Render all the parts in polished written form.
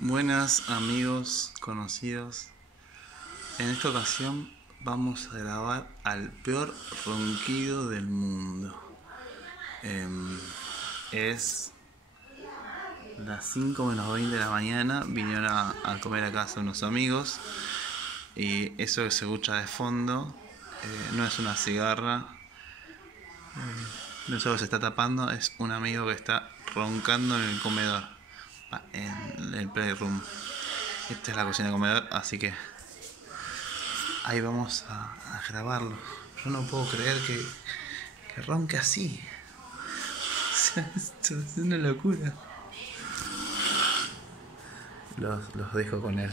Buenas amigos, conocidos. En esta ocasión vamos a grabar al peor ronquido del mundo. Es las 5 menos 20 de la mañana. Vinieron a comer a casa unos amigos. Y eso que se escucha de fondo no es una cigarra. No es algo que se está tapando. Es un amigo que está roncando en el comedor, en el playroom. Esta es la cocina de comedor, así que ahí vamos a grabarlo. Yo no puedo creer que ronque así. O sea, esto es una locura. Los dejo con él.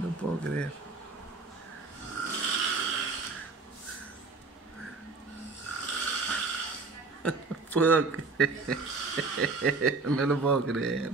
No puedo creer. No puedo creer. No lo puedo creer.